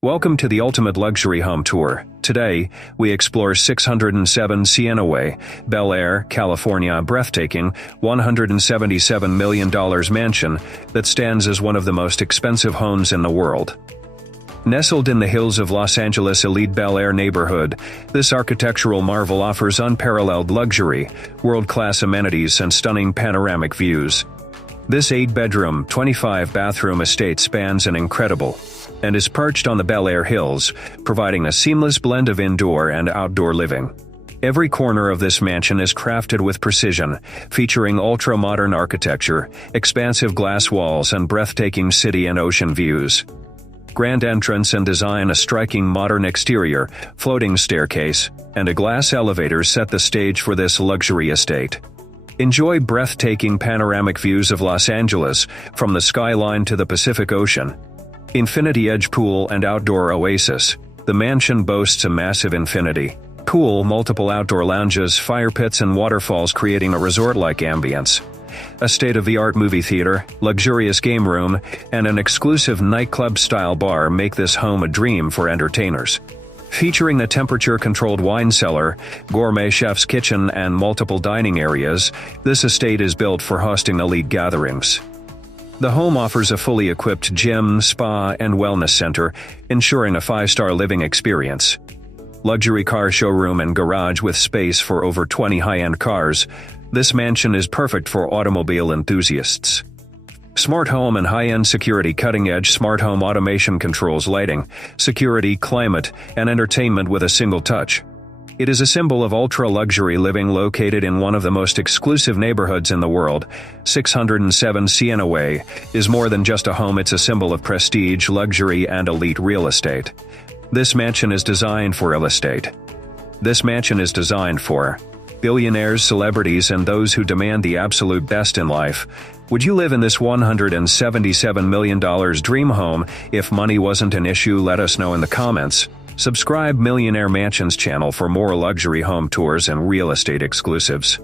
Welcome to the Ultimate Luxury Home Tour. Today, we explore 607 Siena Way, Bel-Air, California, breathtaking $177 million mansion that stands as one of the most expensive homes in the world. Nestled in the hills of Los Angeles' elite Bel-Air neighborhood, this architectural marvel offers unparalleled luxury, world-class amenities, and stunning panoramic views. This 8-bedroom, 25-bathroom estate spans an incredible and is perched on the Bel-Air Hills, providing a seamless blend of indoor and outdoor living. Every corner of this mansion is crafted with precision, featuring ultra-modern architecture, expansive glass walls, and breathtaking city and ocean views. Grand entrance and design, a striking modern exterior, floating staircase, and a glass elevator set the stage for this luxury estate. Enjoy breathtaking panoramic views of Los Angeles, from the skyline to the Pacific Ocean. Infinity Edge Pool and Outdoor Oasis. The mansion boasts a massive infinity pool, multiple outdoor lounges, fire pits, and waterfalls, creating a resort-like ambience. A state-of-the-art movie theater, luxurious game room, and an exclusive nightclub-style bar make this home a dream for entertainers. Featuring a temperature-controlled wine cellar, gourmet chef's kitchen, and multiple dining areas, this estate is built for hosting elite gatherings. The home offers a fully equipped gym, spa, and wellness center, ensuring a 5-star living experience. Luxury car showroom and garage with space for over 20 high-end cars, this mansion is perfect for automobile enthusiasts. Smart home and high-end security. Cutting-edge smart home automation controls lighting, security, climate, and entertainment with a single touch. It is a symbol of ultra-luxury living, located in one of the most exclusive neighborhoods in the world. 607 Siena Way is more than just a home, it's a symbol of prestige, luxury, and elite real estate. This mansion is designed for real estate. This mansion is designed for billionaires, celebrities, and those who demand the absolute best in life. Would you live in this $177 million dream home if money wasn't an issue? Let us know in the comments. Subscribe Millionaire Mansions channel for more luxury home tours and real estate exclusives.